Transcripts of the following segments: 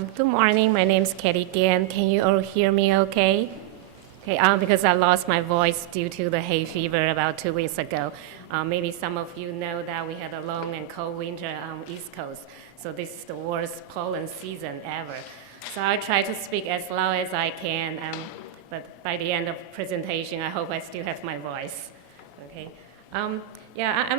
Good morning. My name is Ketty Gann. Can you all hear me okay? Okay, because I lost my voice due to the hay fever about 2 weeks ago. Maybe some of you know that we had a long and cold winter on the East Coast. So this is the worst pollen season ever. So I try to speak as loud as I can, but by the end of the presentation, I hope I still have my voice. Okay. I'm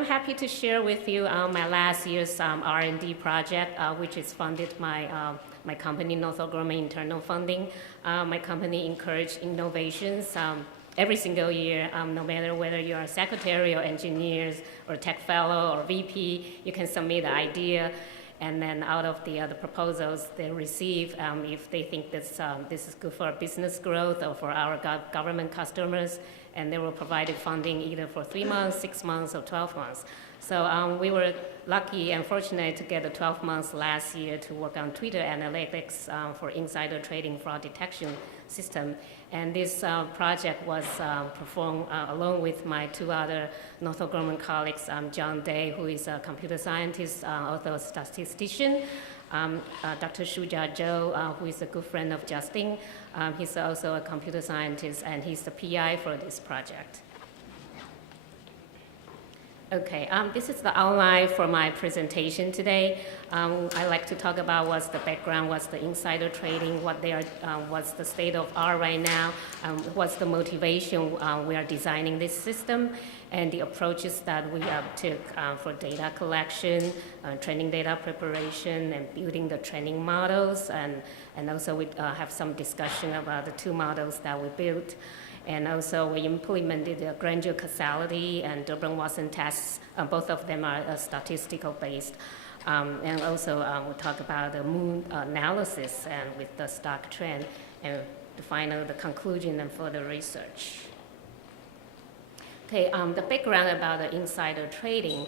happy to share with you my last year's R&D project, which is funded by my company, Northrop Grumman internal funding. My company encourages innovations every single year, no matter whether you're a secretary or engineers or tech fellow or VP, you can submit an idea. And then out of the proposals they receive, if they think this is good for business growth or for our government customers, and they will provide funding either for 3 months, 6 months, or 12 months. So we were lucky and fortunate to get the 12 months last year to work on Twitter analytics for insider trading fraud detection system. And this project was performed along with my 2 other Northrop Grumman colleagues, John Day, who is a computer scientist, also a statistician, Dr. Shuja Zhou, who is a good friend of Justin. He's also a computer scientist, and he's the PI for this project. Okay, this is the outline for my presentation today. I like to talk about what's the background, what's the insider trading, what's the state of art right now, what's the motivation we are designing this system, and the approaches that we took for data collection, training data preparation, and building the training models, and also we have some discussion about the 2 models that we built. And also we implemented the granular causality and Durbin-Watson tests. Both of them are statistical based. And also we'll talk about the moon analysis and with the stock trend and to find out the conclusion and further research. Okay, the background about the insider trading.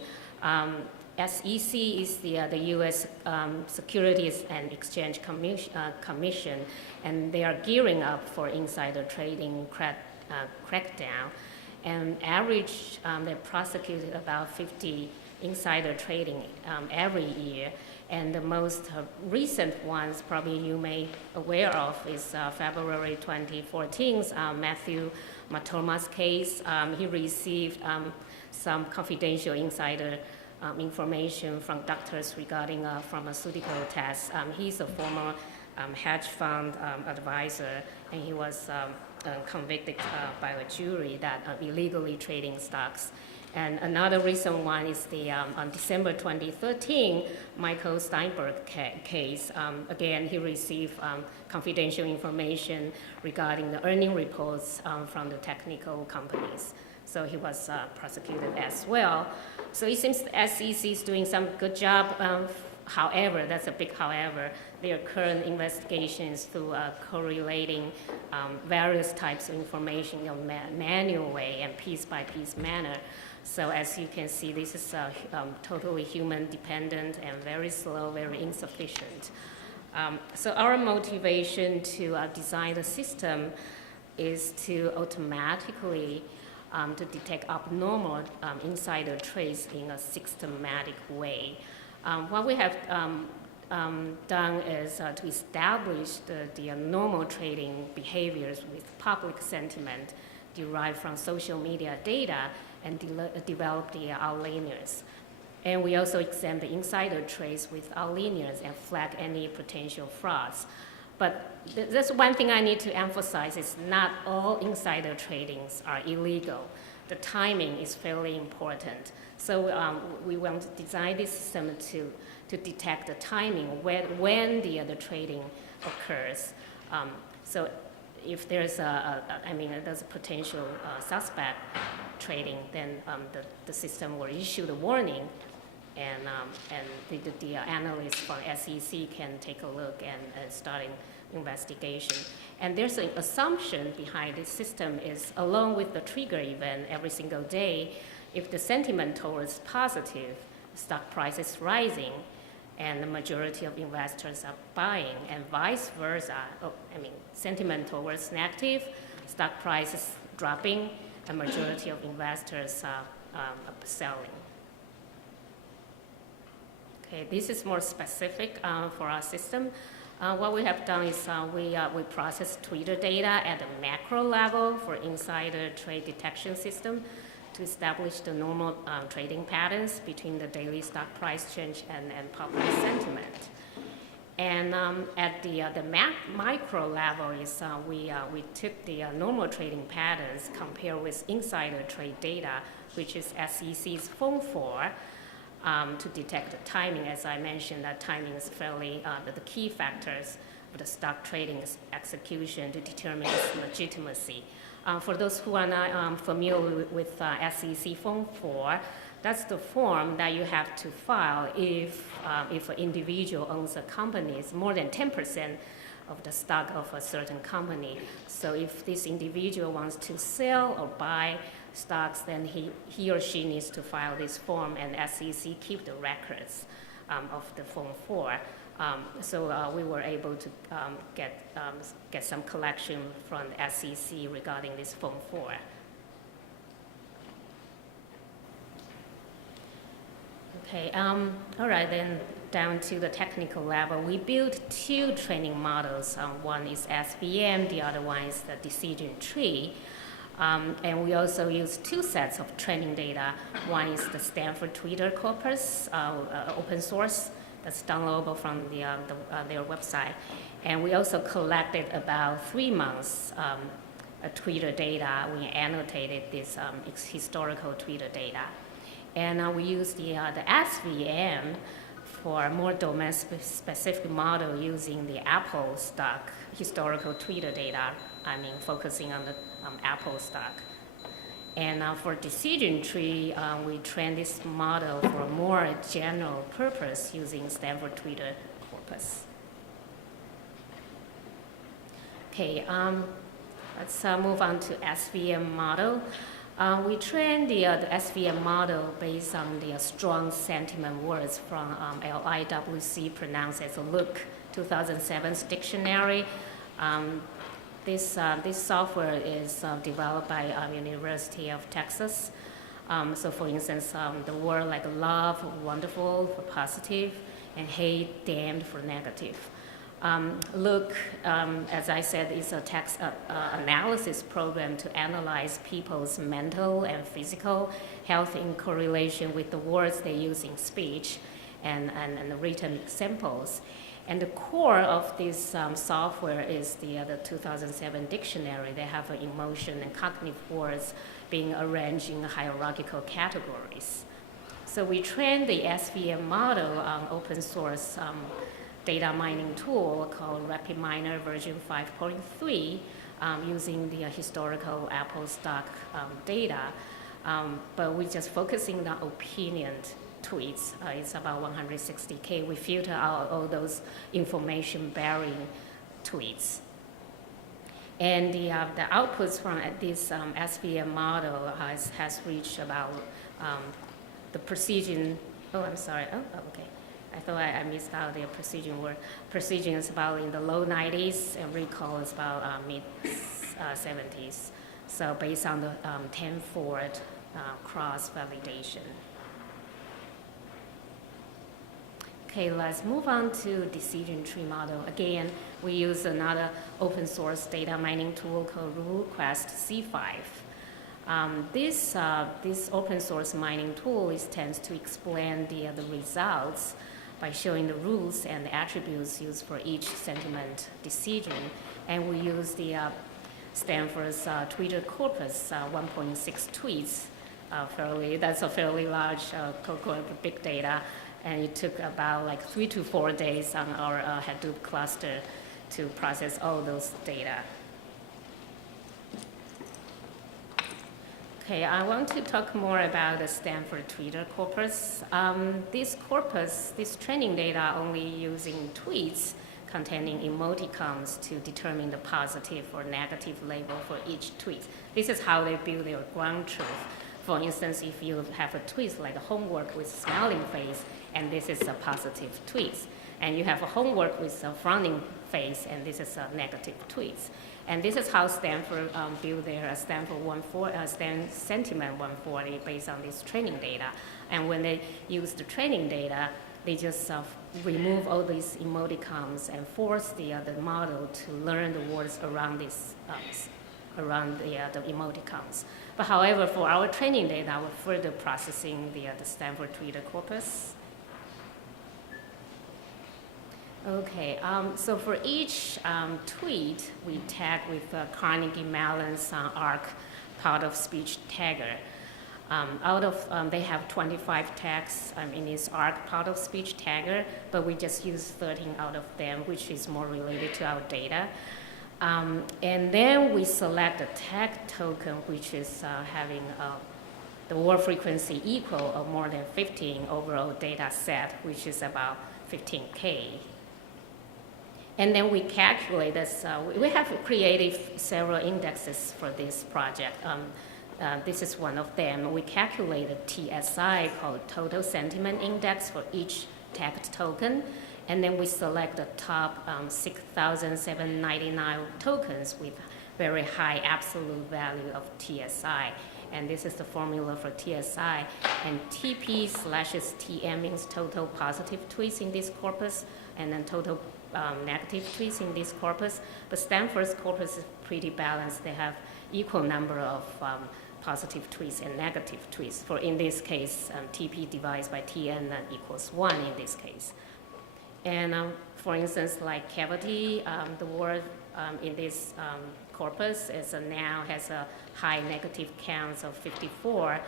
SEC is the U.S. Securities and Exchange Commission, and they are gearing up for insider trading crackdown. And average, they prosecute about 50 insider trading every year. And the most recent ones, probably you may aware of, is February 2014's Matthew Matoma's case. He received some confidential insider information from doctors regarding pharmaceutical tests. He's a former hedge fund advisor, and he was convicted by a jury that illegally trading stocks. And another recent one is the on December 2013, Michael Steinberg case. Again, he received confidential information regarding the earning reports from the technical companies. So he was prosecuted as well. So it seems the SEC is doing some good job. However, that's a big however, their current investigations through correlating various types of information in a manual way and piece-by-piece manner. So as you can see, this is totally human-dependent and very slow, very insufficient. So our motivation to design the system is to automatically to detect abnormal insider trades in a systematic way. What we have done is to establish the normal trading behaviors with public sentiment derived from social media data and develop the outliers. And we also examine the insider trades with outliers and flag any potential frauds. But that's one thing I need to emphasize is not all insider tradings are illegal. The timing is fairly important. So we want to design this system to detect the timing when the trading occurs. So if there's there's a potential suspect trading, then the system will issue the warning, and the analysts from SEC can take a look and start investigation. And there's an assumption behind this system is along with the trigger event every single day, if the sentiment towards positive, stock price is rising, and the majority of investors are buying, and vice versa. Sentiment towards negative, stock price is dropping, and majority of investors are selling. Okay, this is more specific for our system. What we have done is we process Twitter data at the macro level for insider trade detection system to establish the normal trading patterns between the daily stock price change and public sentiment. And at the micro level is we took the normal trading patterns compared with insider trade data, which is SEC's Form 4, to detect the timing. As I mentioned, that timing is fairly the key factors of the stock trading execution to determine its legitimacy. For those who are not familiar with SEC Form 4, that's the form that you have to file if an individual owns a company. It's more than 10% of the stock of a certain company. So if this individual wants to sell or buy stocks, then he or she needs to file this form, and SEC keep the records of the Form 4. So we were able to get some collection from the SEC regarding this Form 4. Okay, all right, then down to the technical level. We built two training models. One is SVM, the other one is the decision tree. And we also use two sets of training data. One is the Stanford Twitter Corpus, open source, that's downloadable from their website. And we also collected about 3 months Twitter data. We annotated this historical Twitter data. And we use the SVM for a more domain-specific model using the Apple stock historical Twitter data, focusing on the Apple stock. And for decision tree, we train this model for a more general purpose using Stanford Twitter Corpus. Okay, let's move on to SVM model. We trained the SVM model based on the strong sentiment words from LIWC, pronounced as a Look 2007's dictionary. This software is developed by University of Texas. So for instance, the word like love, wonderful for positive, and hate, damned for negative. Look, as I said, is a text analysis program to analyze people's mental and physical health in correlation with the words they use in speech and the written samples. And the core of this software is the 2007 dictionary. They have emotion and cognitive words being arranged in hierarchical categories. So we trained the SVM model on open source data mining tool called RapidMiner version 5.3 using the historical Apple stock data. But we're just focusing on opinion tweets. It's about 160K. We filter out all those information-bearing tweets. And the outputs from this SVM model has reached about the precision. Oh, I'm sorry. Oh, okay. I thought I missed out the precision word. Precision is about in the low 90s, and recall is about mid 70s. So based on the 10-fold cross validation. Okay, let's move on to decision tree model. Again, we use another open source data mining tool called RuleQuest C5. This open source mining tool tends to explain the results by showing the rules and the attributes used for each sentiment decision. And we use the Stanford's Twitter corpus, 1.6 tweets. That's a fairly large cohort of big data. And it took about like 3 to 4 days on our Hadoop cluster to process all those data. Okay, I want to talk more about the Stanford Twitter corpus. This training data only using tweets containing emoticons to determine the positive or negative label for each tweet. This is how they build their ground truth. For instance, if you have a tweet like a homework with smiling face, and this is a positive tweet, and you have a homework with a frowning face, and this is a negative tweet. And this is how Stanford built their Sentiment 140 based on this training data. And when they use the training data, they just remove all these emoticons and force the model to learn the words around this, around the emoticons. But however, for our training data, we're further processing the Stanford Twitter corpus. Okay, so for each tweet, we tag with Carnegie Mellon's ARC part-of-speech tagger. They have 25 tags in this ARC part-of-speech tagger, but we just use 13 out of them, which is more related to our data. And then we select a tag token, which is having the word frequency equal or more than 15 overall data set, which is about 15K. And then we calculate this. We have created several indexes for this project. This is one of them. We calculate a TSI called Total Sentiment Index for each tagged token. And then we select the top 6,799 tokens with very high absolute value of TSI. And this is the formula for TSI. And TP/TM means total positive tweets in this corpus, and then total negative tweets in this corpus. But Stanford's corpus is pretty balanced. They have equal number of positive tweets and negative tweets. For in this case, TP divided by TN equals 1 in this case. And for instance, like cavity, the word in this corpus is now has a high negative counts of 54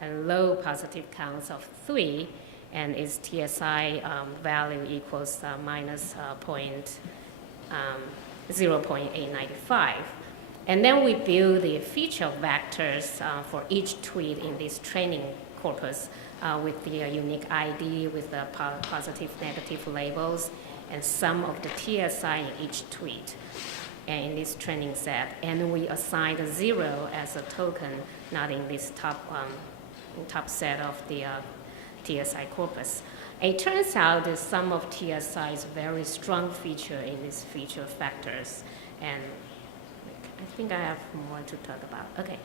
and low positive counts of 3, and its TSI value equals minus 0.895. And then we build the feature vectors for each tweet in this training corpus with the unique ID, with the positive, negative labels, and some of the TSI in each tweet and in this training set. And we assign a 0 as a token, not in this top set of the TSI corpus. It turns out that some of TSI is a very strong feature in these feature factors. And I think I have more to talk about. Okay.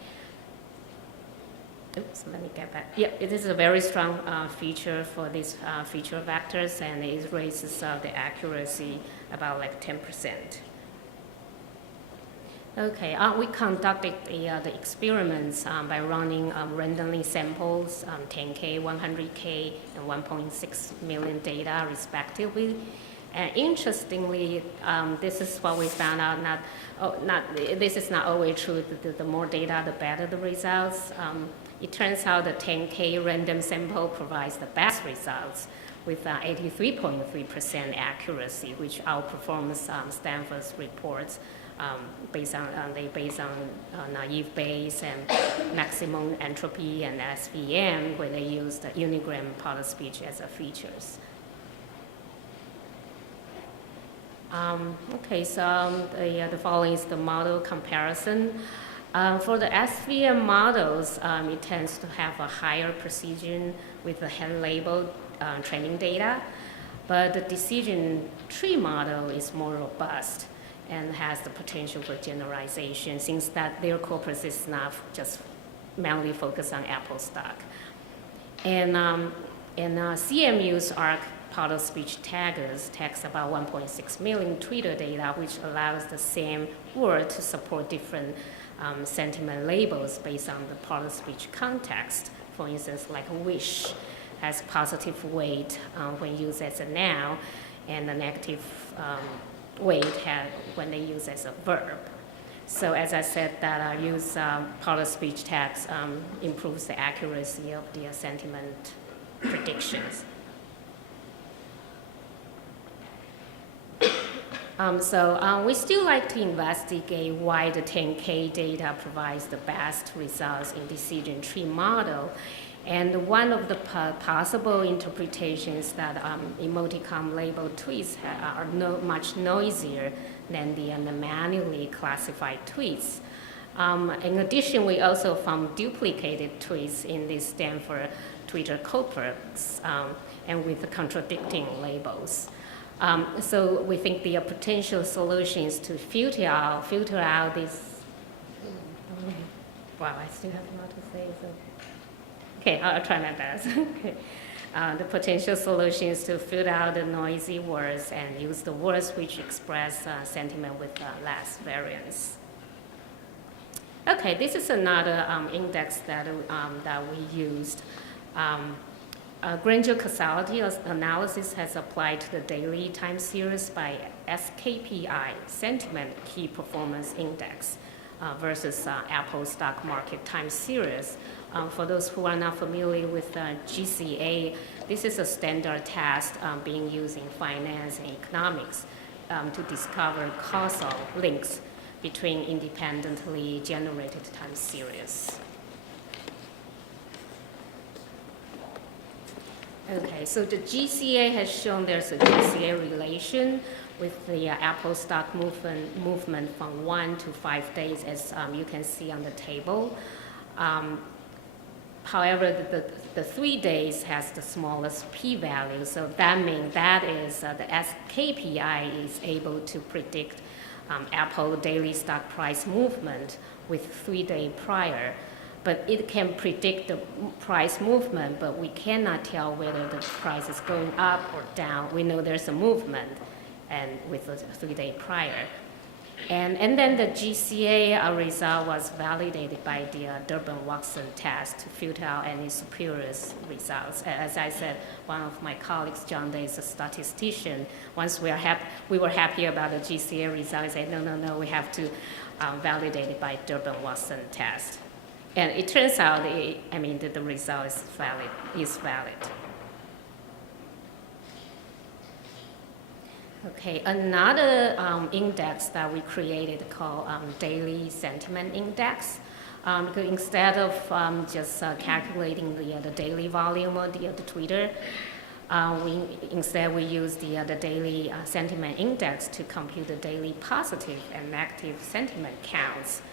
Oops, let me get back. Yeah, it is a very strong feature for these feature vectors, and it raises the accuracy about like 10%. Okay, we conducted the experiments by running randomly samples, 10K, 100K, and 1.6 million data respectively. And interestingly, this is what we found out. This is not always true. The more data, the better the results. It turns out the 10K random sample provides the best results with 83.3% accuracy, which outperforms Stanford's reports based on naive Bayes and maximum entropy and SVM, where they use the unigram part of speech as a features. Okay, so the following is the model comparison. For the SVM models, it tends to have a higher precision with the hand-labeled training data, but the decision tree model is more robust and has the potential for generalization, since that their corpus is not just mainly focused on Apple stock. And CMU's ARC part of speech taggers tags about 1.6 million Twitter data, which allows the same word to support different sentiment labels based on the part of speech context. For instance, like wish has positive weight when used as a noun, and the negative weight when they use as a verb. So as I said, that use part of speech tags improves the accuracy of the sentiment predictions. We still like to investigate why the 10K data provides the best results in decision tree model. And one of the possible interpretations that emoticon labeled tweets are much noisier than the manually classified tweets. In addition, we also found duplicated tweets in the Stanford Twitter corpus and with the contradicting labels. So we think the potential solutions to filter out these. Wow, I still have more to say. So. Okay, I'll try my best. Okay. The potential solution is to filter out the noisy words and use the words which express sentiment with less variance. Okay, this is another index that we used. Granger causality analysis has applied to the daily time series by SKPI, Sentiment Key Performance Index, versus Apple stock market time series. For those who are not familiar with GCA, this is a standard test being used in finance and economics to discover causal links between independently generated time series. Okay, so the GCA has shown there's a GCA relation with the Apple stock movement from 1 to 5 days, as you can see on the table. However, the 3 days has the smallest p-value, so that means that is the SKPI is able to predict Apple daily stock price movement with 3 days prior. But it can predict the price movement, but we cannot tell whether the price is going up or down. We know there's a movement, and with the 3 days prior. And then the GCA result was validated by the Durbin-Watson test to filter out any spurious results. As I said, one of my colleagues, John Day, is a statistician. Once we were happy about the GCA result, he said, no, we have to validate it by Durbin-Watson test. And it turns out, the result is valid. Okay, another index that we created called Daily Sentiment Index. Because instead of just calculating the daily volume of the Twitter, we use the Daily Sentiment Index to compute the daily positive and negative sentiment counts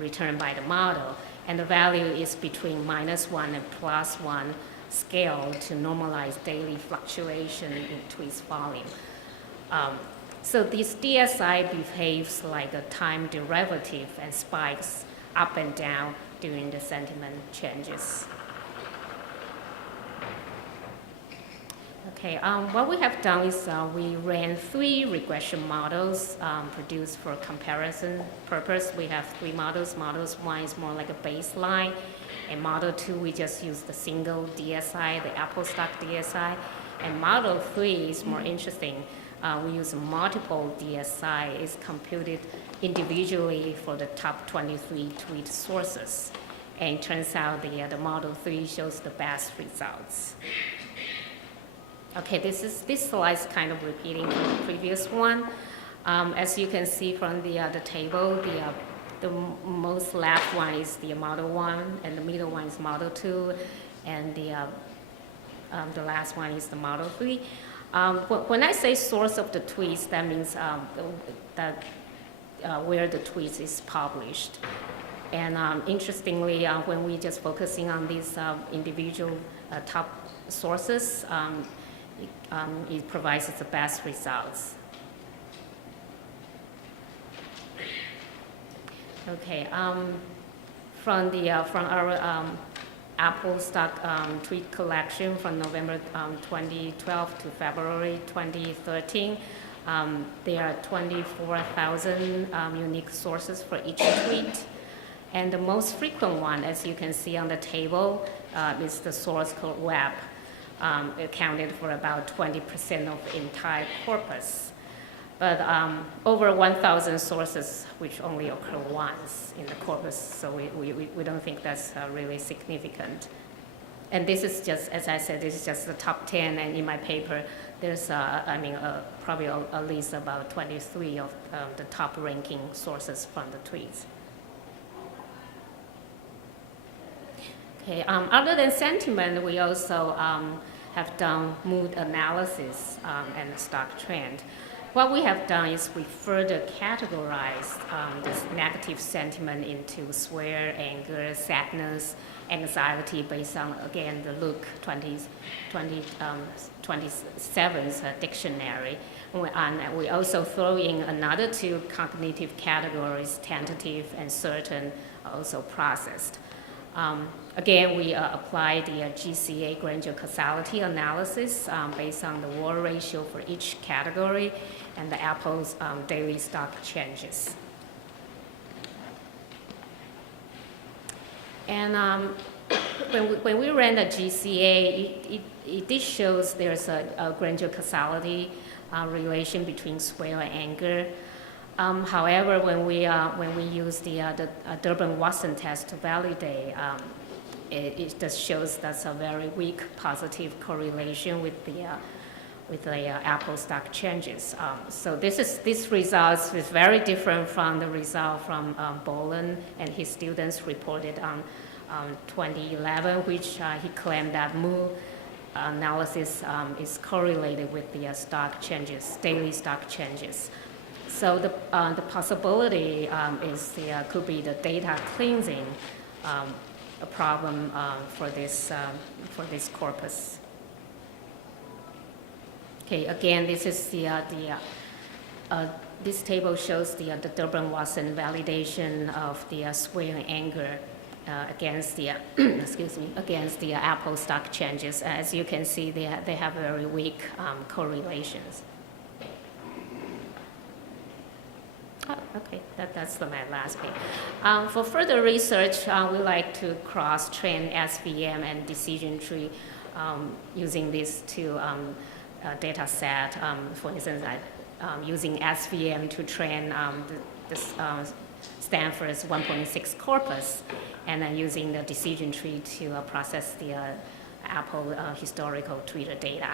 returned by the model. And the value is between -1 and +1 scale to normalize daily fluctuation in tweets volume. So this DSI behaves like a time derivative and spikes up and down during the sentiment changes. Okay, what we have done is we ran 3 regression models produced for comparison purpose. We have 3 models. Models 1 is more like a baseline, and model 2 we just use the single DSI, the Apple stock DSI, and model 3 is more interesting. We use multiple DSI. It's computed individually for the top 23 tweet sources, and it turns out the model 3 shows the best results. Okay, this slide is kind of repeating the previous one. As you can see from the table, the most left one is the model 1, and the middle one is model 2, and the last one is the model 3. When I say source of the tweets, that means that where the tweet is published. And interestingly, when we just focusing on these individual top sources, it provides us the best results. Okay, from our Apple stock tweet collection from November 2012 to February 2013, there are 24,000 unique sources for each tweet. And the most frequent one, as you can see on the table, is the source called web. Accounted for about 20% of the entire corpus. But over 1,000 sources which only occur once in the corpus, so we don't think that's really significant. And this is just, as I said, this is just the top 10, and in my paper, there's, probably at least about 23 of the top ranking sources from the tweets. Okay, other than sentiment, we also have done mood analysis and stock trend. What we have done is we further categorized this negative sentiment into swear, anger, sadness, anxiety based on, again, the Luke 27's dictionary. And we also throw in another 2 cognitive categories, tentative and certain, also processed. Again, we apply the GCA granular causality analysis based on the war ratio for each category and the Apple's daily stock changes. And when we ran the GCA, it did shows there's a granular causality relation between swell and anger. However, when we use the Durbin-Watson test to validate, it just shows that's a very weak positive correlation with the Apple stock changes. So this results is very different from the result from Boland and his students reported on 2011, which he claimed that mood analysis is correlated with the stock changes, daily stock changes. So the possibility could be the data cleansing a problem for this corpus. Okay, again, this is this table shows the Durbin-Watson validation of the swell and anger against the against the Apple stock changes. As you can see, they have very weak correlations. Oh, okay, that's my last page. For further research, we like to cross-train SVM and decision tree using these two data set. For instance, using SVM to train Stanford's 1.6 corpus, and then using the decision tree to process the Apple historical Twitter data.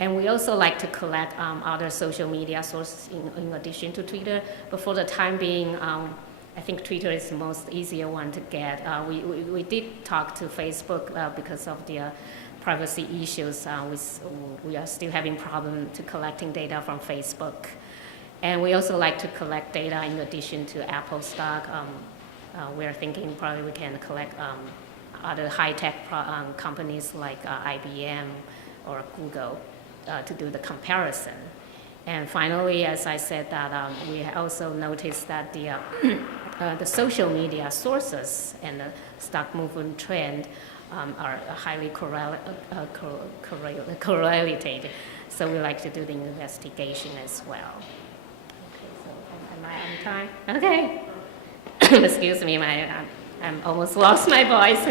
And we also like to collect other social media sources in addition to Twitter. But for the time being, I think Twitter is the most easier one to get. We did talk to Facebook because of the privacy issues. We are still having problem to collecting data from Facebook. And we also like to collect data in addition to Apple stock. We're thinking probably we can collect other high-tech companies like IBM or Google to do the comparison. And finally, as I said, that we also noticed that the social media sources and the stock movement trend are highly correlated. So we like to do the investigation as well. Okay, so am I on time? Okay. Excuse me, I'm almost lost my voice.